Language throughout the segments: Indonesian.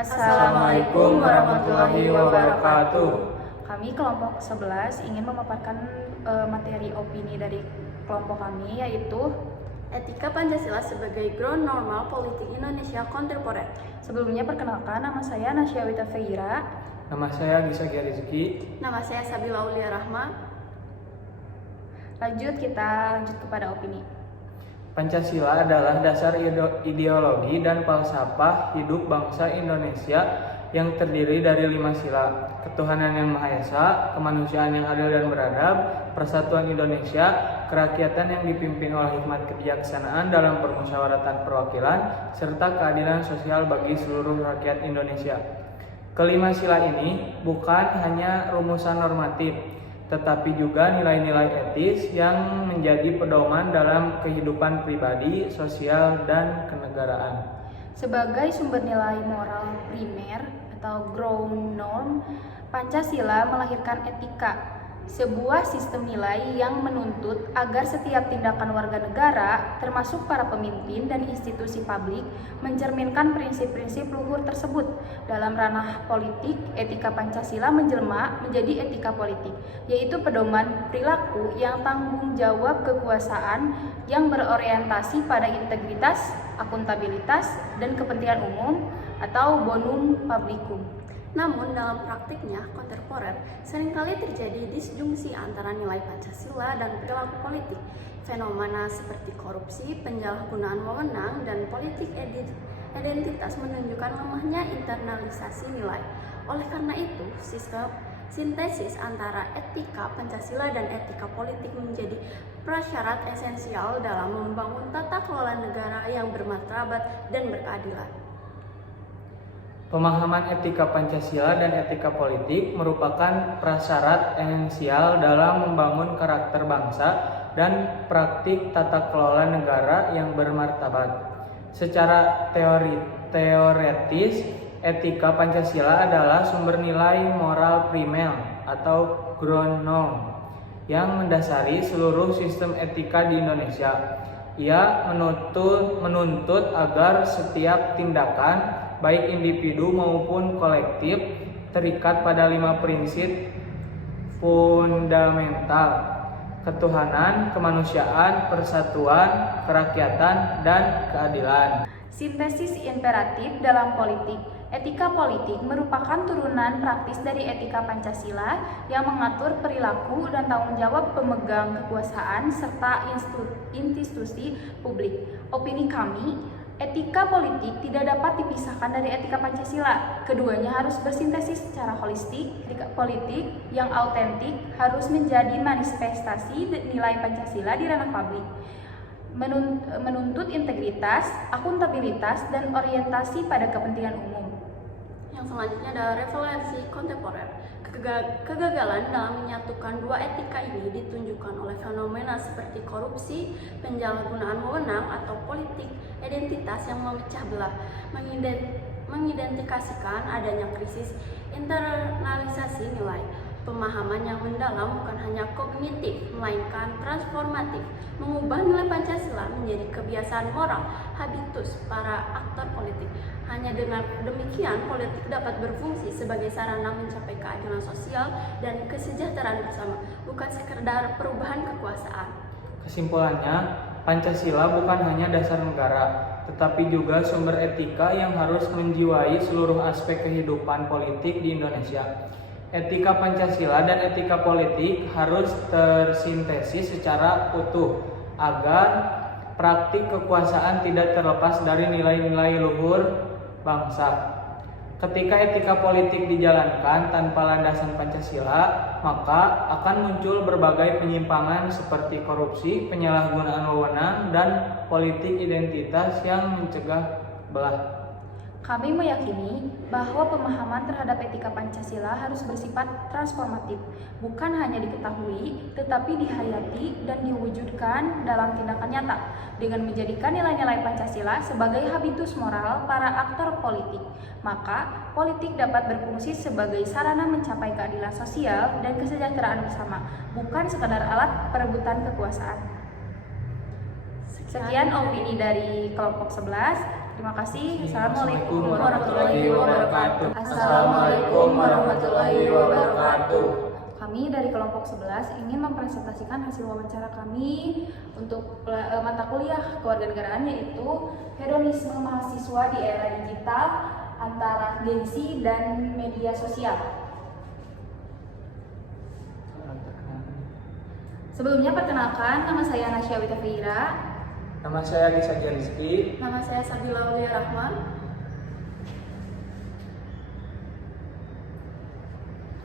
Assalamualaikum warahmatullahi wabarakatuh. Kami kelompok 11 ingin memaparkan materi opini dari kelompok kami, yaitu Etika Pancasila sebagai ground normal politik Indonesia kontemporer. Sebelumnya perkenalkan, nama saya Nasya Wita Feira. Nama saya Gisa Rizky. Nama saya Sabila Aulia Rahma. Kita lanjut kepada opini. Pancasila adalah dasar ideologi dan falsafah hidup bangsa Indonesia yang terdiri dari 5 sila: ketuhanan yang Maha Esa, kemanusiaan yang adil dan beradab, persatuan Indonesia, kerakyatan yang dipimpin oleh hikmat kebijaksanaan dalam permusyawaratan perwakilan, serta keadilan sosial bagi seluruh rakyat Indonesia. Kelima sila ini bukan hanya rumusan normatif, tetapi juga nilai-nilai etis yang menjadi pedoman dalam kehidupan pribadi, sosial, dan kenegaraan. Sebagai sumber nilai moral primer atau ground norm, Pancasila melahirkan etika, sebuah sistem nilai yang menuntut agar setiap tindakan warga negara, termasuk para pemimpin dan institusi publik, mencerminkan prinsip-prinsip luhur tersebut. Dalam ranah politik, etika Pancasila menjelma menjadi etika politik, yaitu pedoman perilaku yang tanggung jawab kekuasaan yang berorientasi pada integritas, akuntabilitas, dan kepentingan umum atau bonum publicum. Namun dalam praktiknya kontemporer seringkali terjadi disjungsi antara nilai Pancasila dan perilaku politik. Fenomena seperti korupsi, penyalahgunaan wewenang, dan politik identitas menunjukkan lemahnya internalisasi nilai. Oleh karena itu, sintesis antara etika Pancasila dan etika politik menjadi prasyarat esensial dalam membangun tata kelola negara yang bermartabat dan berkeadilan. Pemahaman etika Pancasila dan etika politik merupakan prasyarat esensial dalam membangun karakter bangsa dan praktik tata kelola negara yang bermartabat. Secara teoretis, etika Pancasila adalah sumber nilai moral primer atau ground norm yang mendasari seluruh sistem etika di Indonesia. Ia menuntut agar setiap tindakan, baik individu maupun kolektif, terikat pada 5 prinsip fundamental: ketuhanan, kemanusiaan, persatuan, kerakyatan, dan keadilan. Sintesis imperatif dalam politik. Etika politik merupakan turunan praktis dari etika Pancasila yang mengatur perilaku dan tanggung jawab pemegang kekuasaan serta institusi publik. Opini kami, etika politik tidak dapat dipisahkan dari etika Pancasila. Keduanya harus bersintesis secara holistik. Etika politik yang autentik harus menjadi manifestasi nilai Pancasila di ranah publik, menuntut integritas, akuntabilitas, dan orientasi pada kepentingan umum. Yang selanjutnya adalah revolusi kontemporer. Kegagalan dalam menyatukan dua etika ini ditunjukkan oleh fenomena seperti korupsi, penyalahgunaan wewenang, atau politik identitas yang memecah belah, mengidentifikasikan adanya krisis internalisasi nilai. Pemahaman yang mendalam bukan hanya kognitif, melainkan transformatif, mengubah nilai Pancasila menjadi kebiasaan moral, habitus para aktor politik. Hanya dengan demikian, politik dapat berfungsi sebagai sarana mencapai keadilan sosial dan kesejahteraan bersama, bukan sekedar perubahan kekuasaan. Kesimpulannya, Pancasila bukan hanya dasar negara, tetapi juga sumber etika yang harus menjiwai seluruh aspek kehidupan politik di Indonesia. Etika Pancasila dan etika politik harus tersintesis secara utuh agar praktik kekuasaan tidak terlepas dari nilai-nilai luhur bangsa. Ketika etika politik dijalankan tanpa landasan Pancasila, maka akan muncul berbagai penyimpangan seperti korupsi, penyalahgunaan wewenang, dan politik identitas yang mencegah belah. Kami meyakini bahwa pemahaman terhadap etika Pancasila harus bersifat transformatif, bukan hanya diketahui, tetapi dihayati dan diwujudkan dalam tindakan nyata, dengan menjadikan nilai-nilai Pancasila sebagai habitus moral para aktor politik. Maka, politik dapat berfungsi sebagai sarana mencapai keadilan sosial dan kesejahteraan bersama, bukan sekadar alat perebutan kekuasaan. Sekian opini dari kelompok 11. Terima kasih. Assalamualaikum warahmatullahi wabarakatuh. wabarakatuh. Assalamualaikum warahmatullahi wabarakatuh. Kami dari kelompok 11 ingin mempresentasikan hasil wawancara kami untuk mata kuliah kewarganegaraan, yaitu hedonisme mahasiswa di era digital antara gengsi dan media sosial. Sebelumnya perkenalkan, nama saya Nasya Wita Feira. Nama saya Gisa Rizky. Nama saya Sabila Aulia Rahman.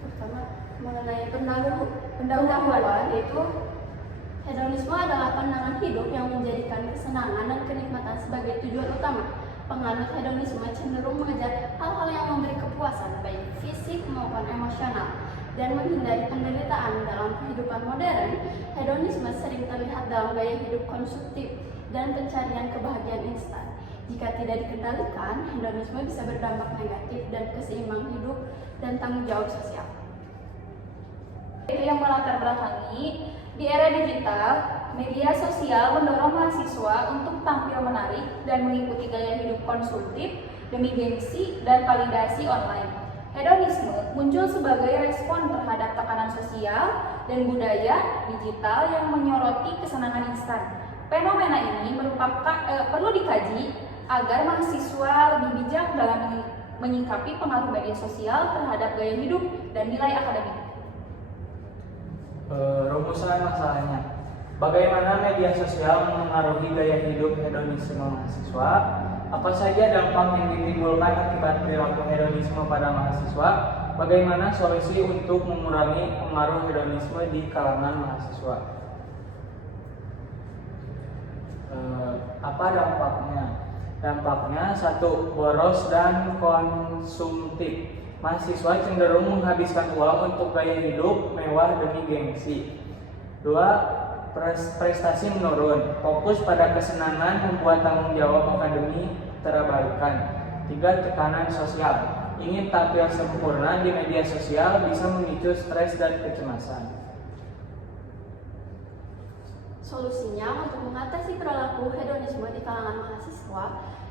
Pertama, mengenai pendahuluan, yaitu hedonisme adalah pandangan hidup yang menjadikan kesenangan dan kenikmatan sebagai tujuan utama. Penganut hedonisme cenderung mengejar hal-hal yang memberi kepuasan baik fisik maupun emosional dan menghindari penderitaan. Dalam kehidupan modern, hedonisme sering terlihat dalam gaya hidup konsumtif dan pencarian kebahagiaan instan. Jika tidak dikendalikan, hedonisme bisa berdampak negatif dan keseimbang hidup dan tanggung jawab sosial. Itu yang melatar belakangi di era digital, media sosial mendorong mahasiswa untuk tampil menarik dan mengikuti gaya hidup konsumtif demi gengsi dan validasi online. Hedonisme muncul sebagai respon terhadap tekanan sosial dan budaya digital yang menyoroti kesenangan instan. Fenomena ini perlu dikaji agar mahasiswa lebih bijak dalam menyikapi pengaruh media sosial terhadap gaya hidup dan nilai akademik. Rumusan masalahnya. Bagaimana media sosial mengaruhi gaya hidup hedonisme mahasiswa? Apa saja dampak yang ditimbulkan akibat perilaku hedonisme pada mahasiswa? Bagaimana solusi untuk mengurangi pengaruh hedonisme di kalangan mahasiswa? Apa dampaknya? Dampaknya, 1. Boros dan konsumtif. Mahasiswa cenderung menghabiskan uang untuk gaya hidup mewah demi gengsi. 2. Prestasi menurun. Fokus pada kesenangan membuat tanggung jawab akademik terabaikan. 3. Tekanan sosial. Ingin tampil sempurna di media sosial bisa memicu stres dan kecemasan. Solusinya, untuk mengatasi perilaku hedonisme di kalangan mahasiswa,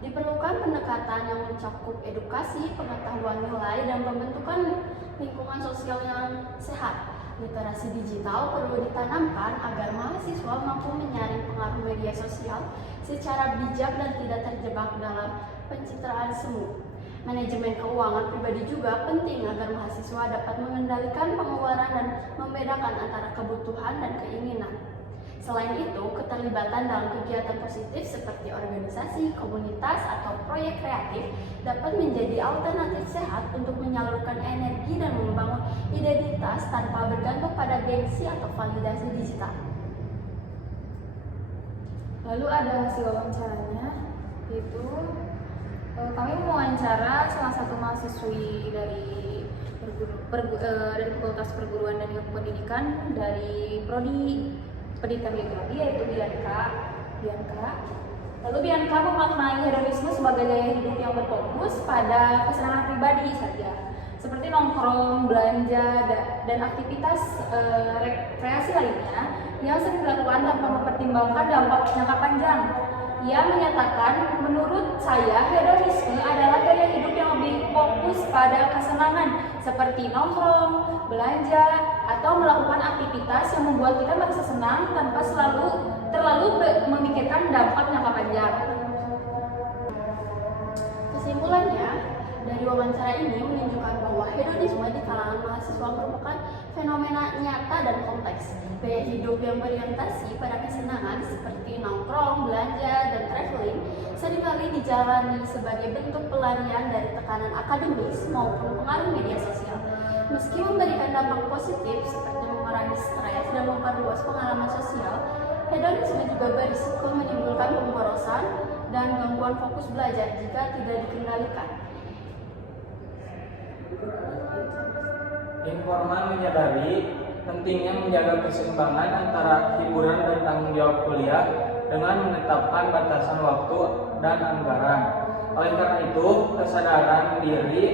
diperlukan pendekatan yang mencakup edukasi, pengetahuan nilai, dan pembentukan lingkungan sosial yang sehat. Literasi digital perlu ditanamkan agar mahasiswa mampu menyaring pengaruh media sosial secara bijak dan tidak terjebak dalam pencitraan semu. Manajemen keuangan pribadi juga penting agar mahasiswa dapat mengendalikan pengeluaran dan membedakan antara kebutuhan dan keinginan. Selain itu, keterlibatan dalam kegiatan positif seperti organisasi, komunitas, atau proyek kreatif dapat menjadi alternatif sehat untuk menyalurkan energi dan membangun identitas tanpa bergantung pada gengsi atau validasi digital. Lalu ada hasil wawancaranya, yaitu kami mewawancara salah satu mahasiswi dari Fakultas Perguruan dan Ilmu Pendidikan dari Prodi Pendidikan Geografi, yaitu Bianca. Lalu Bianca memaknai hedonisme sebagai gaya hidup yang berfokus pada kesenangan pribadi saja, seperti nongkrong, belanja, dan aktivitas rekreasi lainnya yang sering dilakukan tanpa mempertimbangkan dampak jangka panjang. Ia menyatakan, menurut saya hedonisme adalah gaya hidup yang lebih fokus pada kesenangan seperti nongkrong, belanja, atau melakukan aktivitas yang membuat kita merasa senang tanpa terlalu memikirkan dampak jangka panjang. Kesimpulannya, dari wawancara ini menunjukkan bahwa hedonisme di kalangan mahasiswa merupakan fenomena nyata dan kompleks. Gaya hidup yang berorientasi pada kesenangan seperti nongkrong, belanja, dan traveling seringkali dijalani sebagai bentuk pelarian dari tekanan akademis maupun pengaruh media sosial. Meski memberikan dampak positif seperti mengurangi stres dan memperluas pengalaman sosial, hedonisme juga berisiko menimbulkan pemborosan dan gangguan fokus belajar jika tidak dikendalikan. Informan menyadari pentingnya menjaga keseimbangan antara hiburan dan tanggung jawab kuliah dengan menetapkan batasan waktu dan anggaran. Oleh karena itu, kesadaran diri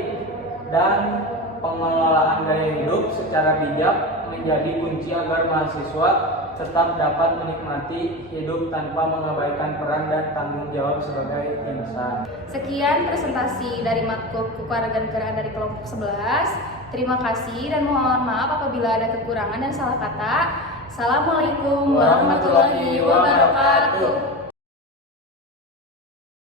dan pengelolaan gaya hidup secara bijak menjadi kunci agar mahasiswa tetap dapat menikmati hidup tanpa mengabaikan peran dan tanggung jawab sebagai insan. Sekian presentasi dari matkul kewarganegaraan dari kelompok 11. Terima kasih dan mohon maaf apabila ada kekurangan dan salah kata. Assalamualaikum warahmatullahi wabarakatuh.